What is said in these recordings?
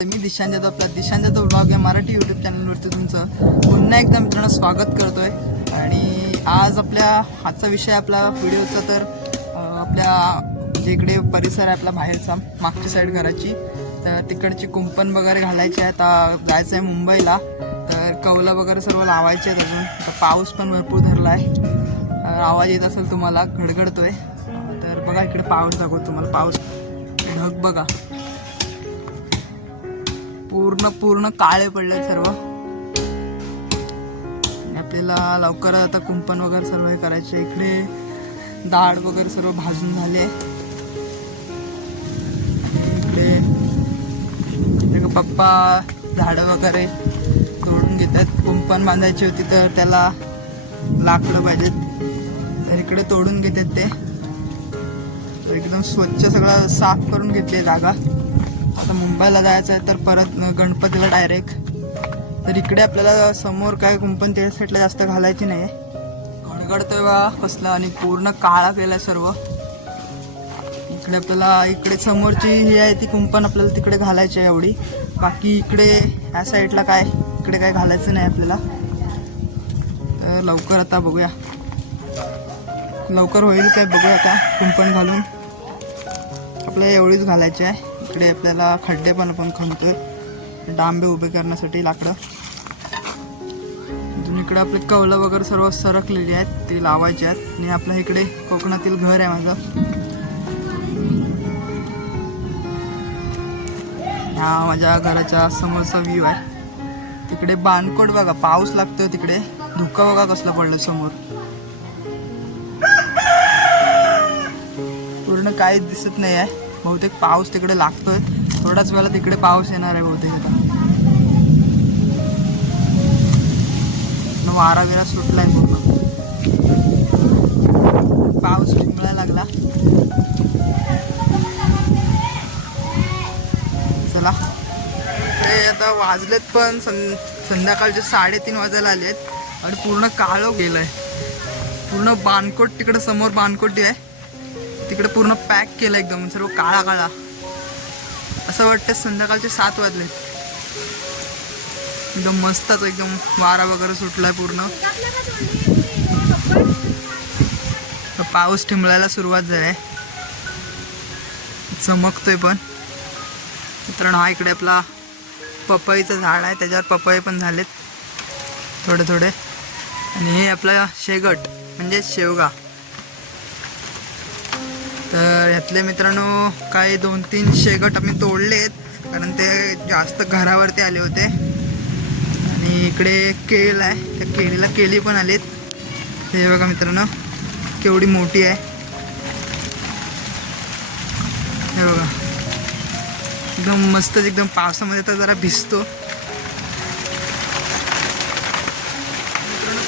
मी दिशांत जाधव, आपला दिशांत जाधव ब्लॉग या मराठी यूट्यूब चॅनलवरती तुमचं पुन्हा एकदा मित्रांनो स्वागत करतोय। आणि आज आपल्या आजचा विषय आपला व्हिडिओचा तर आपल्या जे इकडे परिसर आहे आपला बाहेरचा मागची साईड घराची, तर तिकडची कुंपण वगैरे घालायची आहे। आता जायचं आहे मुंबईला, तर कौलं वगैरे सर्व लावायचे आहेत। अजून तर पाऊस पण भरपूर धरला आहे, आवाज येत असेल तुम्हाला, गडगडतोय। तर बघा इकडे पाऊस दाखवतो तुम्हाला, पाऊस ढग बघा पूर्ण काळे पडले सर्व। आपल्याला लवकर आता कुंपण वगैरे सर्व हे करायचे। इकडे डाळ वगैरे सर्व भाजून झाले। इकडे पप्पा झाडं वगैरे तोडून घेतात। कुंपण बांधायची होती तर त्याला लाकडं पाहिजेत, तर इकडे तोडून घेतात ते। एकदम स्वच्छ सगळं साफ करून घेतली जागा। आता मुंबईला जायचं आहे तर परत गणपतीला डायरेक्ट, तर इकडे आपल्याला समोर काय कुंपण त्या साईडला जास्त घालायची नाही। गडगडतोय बघा कसला, आणि पूर्ण काळा केलाय सर्व। इकडे आपल्याला इकडे समोरची ही आहे ती कुंपण आपल्याला तिकडे घालायची आहे एवढी, बाकी इकडे ह्या साईडला काय इकडे काय घालायचं नाही आपल्याला। तर लवकर आता बघूया, लवकर होईल काय बघूया आता कुंपण घालून। आपल्याला एवढीच घालायची आहे। इकडे आपल्याला खड्डे पण आपण खणतोय डांबे उभे करण्यासाठी लाकडं। अजून इकडे आपले कौलं वगैरे सर्व सरकलेली आहेत, ते लावायचे आहेत। आणि आपल्या इकडे कोकणातील घर आहे माझं, हा माझ्या घराच्या समोरचा व्ह्यू आहे। तिकडे बाणकोट बघा, पाऊस लागतोय तिकडे, धुकं बघा कसलं पडलं समोर, पूर्ण काहीच दिसत नाही आहे। बहुतेक पाऊस तिकडे लागतोय, थोड्याच वेळाला तिकडे पाऊस येणार आहे बहुतेक। आता वारा बिरा सुटलाय, पूर्ण पाऊस ठिंबळायला लागला। चला ते आता वाजलेत पण संध्याकाळचे 3:30 वाजायला आलेत, आणि पूर्ण काळं गेलंय। पूर्ण बाणकोट तिकडे समोर बाणकोटी आहे, तिकडे पूर्ण पॅक केलं एकदम सर्व काळा काळा। असं वाटतं संध्याकाळचे 7 वाजलेत। एकदम मस्तच, एकदम वारा वगैरे सुटलाय पूर्ण, पाऊस ठिंबळायला सुरुवात झाली, चमकतोय पण। मित्रांनो हा इकडे आपला पपईचं झाड आहे, त्याच्यावर पपई पण झालेत थोडे थोडे। आणि हे आपला शेगट म्हणजे शेवगा। तर ह्यातले मित्रांनो काही 2-3 शेगट आम्ही तोडलेत, कारण ते जास्त घरावरती आले होते। आणि इकडे केळ आहे, त्या केळीला केळी पण आलीत। हे बघा मित्रांनो केवढी मोठी आहे, हे बघा एकदम मस्तच, एकदम पावसामध्ये तर जरा भिजतो।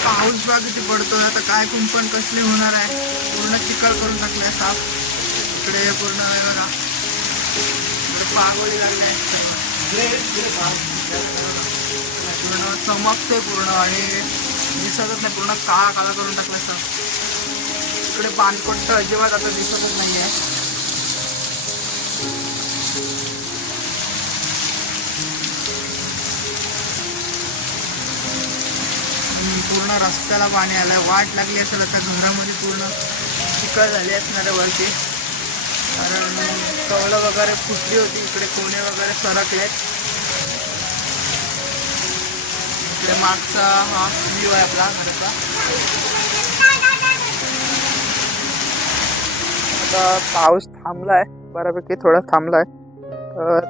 पाऊस बघा किती पडतो, आता काय कुंपण कसले होणार आहे, पूर्ण चिखल करून टाकलाय साफ। इकडे पूर्ण बघा पागोळी लागलाय, पूर्ण चमकते पूर्ण, आणि दिसतच नाही, पूर्ण काळा काळा करून टाकलाय साफ। इकडे बाणकोट अजिबात आता दिसतच नाही आहे। पूर्ण रस्त्याला पाणी आलंय, वाट लागली असेल आता घरामध्ये, पूर्ण चिखल झाली असणार आहे वरती, कारण कौलं वगैरे फुटली होती। इकडे कोणे वगैरे सरकलेत। इकडे मागचा हा व्ह्यू आहे आपला घराचा। आता पाऊस थांबलाय बऱ्यापैकी, थोडा थांबलाय,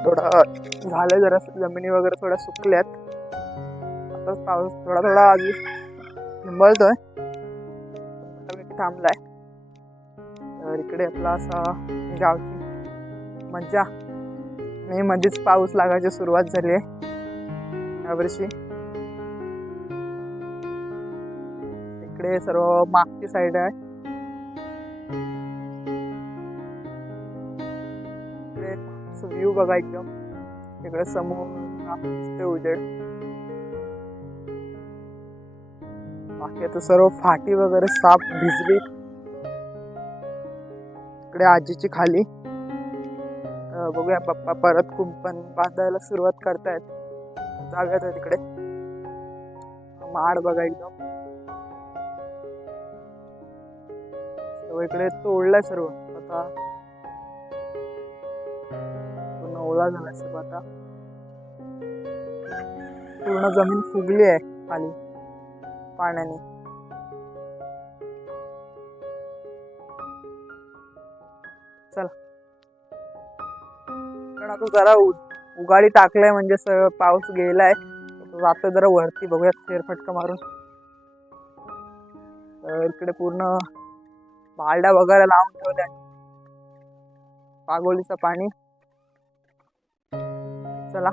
थोडा झालंय, जरा जमिनी वगैरे थोड्या सुकल्यात। आता पाऊस थोडा थोडा आधी निंबळतोय, बऱ्यापैकी थांबलाय। तर इकडे आपला असा गावची मज्जा, मे मध्येच पाऊस लागायची सुरुवात झाली आहे यावर्षी। इकडे सर्व मागची साईड आहे, इकडे व्ह्यू बघा एकदम, इकडे समोर दिसते उजेड। बाकी आता सर्व फाटी वगैरे साफ भिजली। इकडे आजीची खाली बघूया पप्पा परत कुंपण बांधायला सुरुवात करतायत. जाऊयात तिकडे. माड बघा एकदम इकडे तोडलाय सर्व. आता पूर्ण ओला झालाय सर्व. आता पूर्ण जमीन फुगली आहे खाली पाण्याने. चला पण आता जरा उगाडी टाकलाय म्हणजे पाऊस गेलाय. आता जरा वरती बघूया फेरफटका मारून. इकडे पूर्ण बालड्या वगैरे लावून ठेवल्या. पागोलीचं पाणी. चला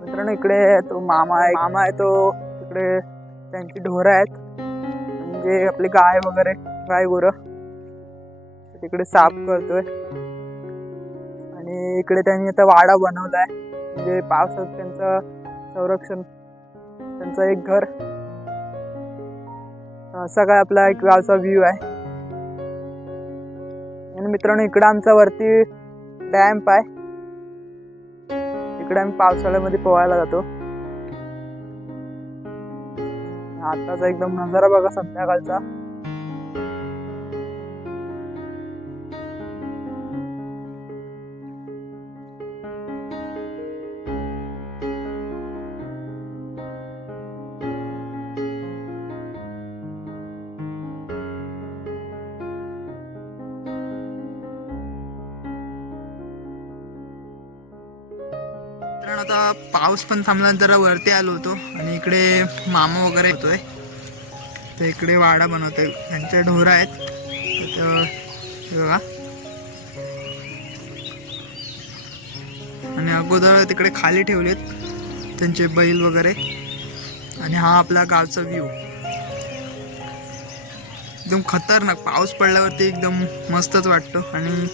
मित्रांनो इकडे तो मामा आहे तो तिकडे त्यांची ढोरं आहेत म्हणजे आपली गाय वगैरे गाय गुरं तिकडे साफ करतोय. आणि इकडे त्यांनी आता वाडा बनवलाय म्हणजे पावसात त्यांचं संरक्षण, त्यांचं एक घर. असा काय आपला एक गावचा व्ह्यू आहे. आणि मित्रांनो इकडे आमचा वरती डॅम्प आहे. इकडे आम्ही पावसाळ्यामध्ये पोहायला जातो. आताचा एकदम नजारा बघा संध्याकाळचा. आता पाऊस पण थांबला जरा वरती आलो होतो आणि इकडे मामा वगैरे होतोय. तर इकडे वाडा बनवतोय. त्यांचे ढोरं आहेत बघा. आणि अगोदर तिकडे खाली ठेवलेत त्यांचे बैल वगैरे. आणि हा आपला गावचा व्ह्यू एकदम खतरनाक. पाऊस पडल्यावरती एकदम मस्तच वाटतो. आणि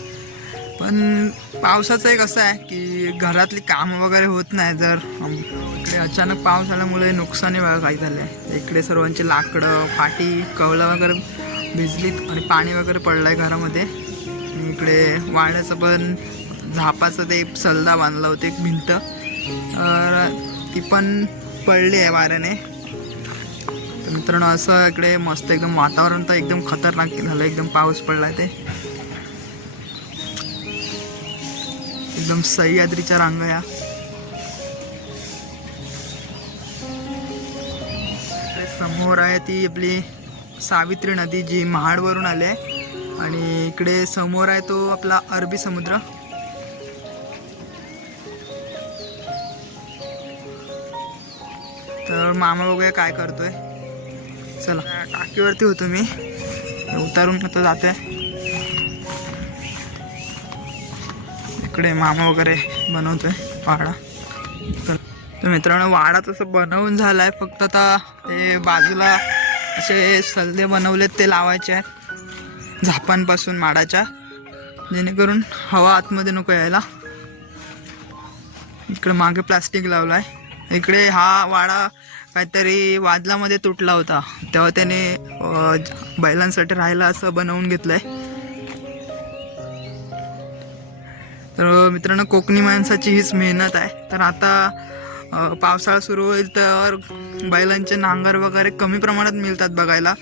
पण पावसाचं एक असं आहे की घरातली कामं वगैरे होत नाही जर इकडे अचानक पाऊस आल्यामुळे नुकसानी बघा काही झालंय. इकडे सर्वांची लाकडं फाटी कवलं वगैरे भिजलीत आणि पाणी वगैरे पडलंय घरामध्ये. आणि इकडे वाड्याचं पण झापाचं ते सल्ला बांधला होता एक भिंत, ती पण पडली आहे वाऱ्याने. तर मित्रांनो असं इकडे मस्त एकदम वातावरण तर एकदम खतरनाक झालं. एकदम पाऊस पडलाय ते एकदम सह्याद्रीच्या रांगा या. समोर आहे ती आपली सावित्री नदी जी महाडवरून आली आहे. आणि इकडे समोर आहे तो आपला अरबी समुद्र. तर मामा बघूया काय करतोय. चला टाकीवरती होतो मी, उतारून आता जाते. इकडे मामा वगैरे बनवतोय वाडा. तर मित्रांनो वाडा तसं बनवून झालाय. फक्त आता ते बाजूला असे सल्ले बनवलेत ते लावायचे आहेत झापांपासून माडाच्या, जेणेकरून हवा आतमध्ये नको यायला. इकडे मागे प्लास्टिक लावलाय. इकडे हा वाडा काहीतरी वादलामध्ये तुटला होता तेव्हा त्याने बैलांसाठी राहायला असं बनवून घेतलंय. तर मित्रांनो कोकणी माणसाची हीच मेहनत आहे. तर आता पावसाळा सुरू होईल तर बैलांचे नांगर वगैरे कमी प्रमाणात मिळतात बघायला.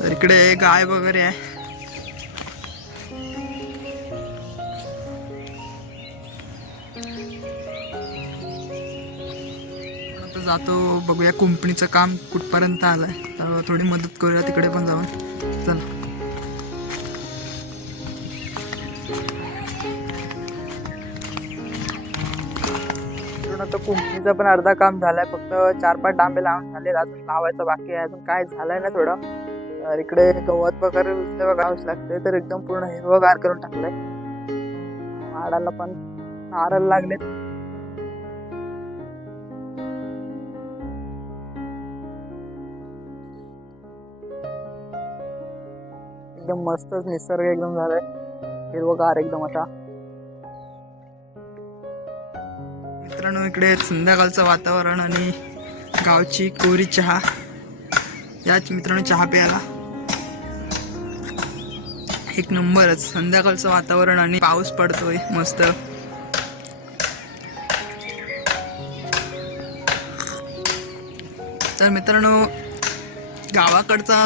तर इकडे गाय वगैरे आहे. आता जातो बघूया कुंपणीचं काम कुठपर्यंत आलंय. तर थोडी मदत करूया तिकडे पण जाऊन. चला आता कुंपणीचं पण अर्धा काम झालंय. फक्त 4-5 डांबे लावून झाले, अजून लावायचं बाकी आहे. अजून काय झालंय ना थोडं. तर इकडे गवत वगैरे बघावंच लागते. तर एकदम पूर्ण हिरवगार करून टाकलंय. झाडाला पण नारळ लागलेत. एकदम मस्तच निसर्ग एकदम झालाय हिरवगार एकदम. आता मित्रांनो इकडे संध्याकाळचं वातावरण आणि गावची कोरी चहा. याच मित्रांनो चहा प्यायला एक नंबरच संध्याकाळचं वातावरण आणि पाऊस पडतोय मस्त. तर मित्रांनो, गावाकडचा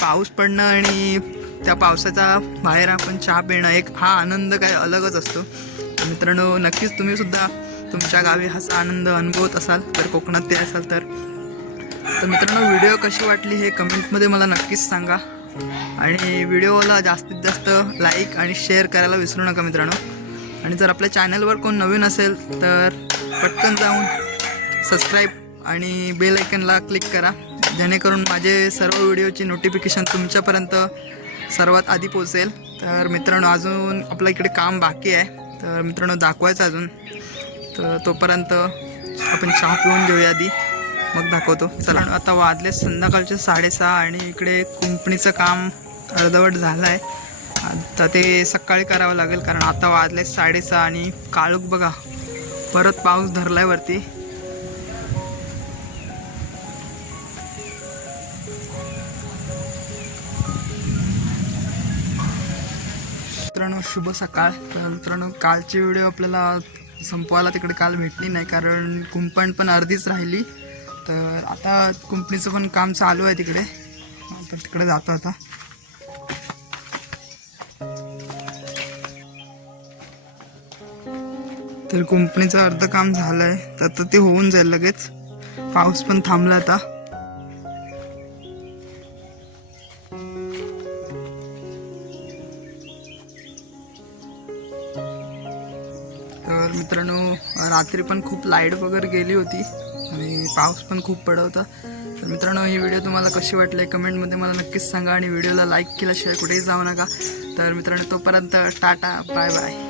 पाऊस पडणं आणि त्या पावसाचा बाहेर आपण चहा पिणं एक हा आनंद काय अलगच असतो. तर मित्रांनो, नक्कीच तुम्ही सुद्धा तुमच्या गावी हा आनंद अनुभवत असाल तर कोकणात ते असाल तर मित्रांनो, व्हिडिओ कशी वाटली हे कमेंटमध्ये मला नक्कीच सांगा. आणि व्हिडिओला जास्तीत जास्त लाईक आणि शेअर करायला विसरू नका मित्रांनो. आणि जर आपल्या चॅनलवर कोण नवीन असेल तर पटकन जाऊन सबस्क्राईब आणि बेल आयकनला क्लिक करा, जेणेकरून माझे सर्व व्हिडिओची नोटिफिकेशन तुमच्यापर्यंत सर्वात आधी पोहोचेल. तर मित्रांनो, अजून आपल्या इकडे काम बाकी आहे, तर मित्रांनो दाखवायचं अजून. तर तोपर्यंत आपण चहा पिऊन घेऊया आधी, मग दाखवतो. चला, आता वाजले संध्याकाळचे 6:30 आणि इकडे कुंपणीचं काम अर्धवट झालं आहे. आता ते सकाळी करावं लागेल, कारण आता वाजले 6:30 आणि काळोख बघा, परत पाऊस धरलाय वरती. मित्रांनो, शुभ सकाळ. तर मित्रांनो, कालची व्हिडिओ आपल्याला संपवायला तिकडे काल भेटली नाही, कारण कुंपण पण अर्धीच राहिली. तर आता कुंपणीचं पण काम चालू आहे तिकडे, तर तिकडे जातो आता. तर कुंपणीचं अर्ध काम झालंय, तर ते होऊन जाईल लगेच. पाऊस पण थांबला आता. तर मित्रांनो, रात्री पण खूप लाईट वगैरे गेली होती आणि पाऊस पण खूप पडत होता. तर मित्रांनो, ही व्हिडिओ तुम्हाला कशी वाटली कमेंटमध्ये मला नक्कीच सांगा आणि व्हिडिओला लाईक केल्याशिवाय कुठेही जाऊ नका. तर मित्रांनो, तोपर्यंत टाटा, बाय बाय.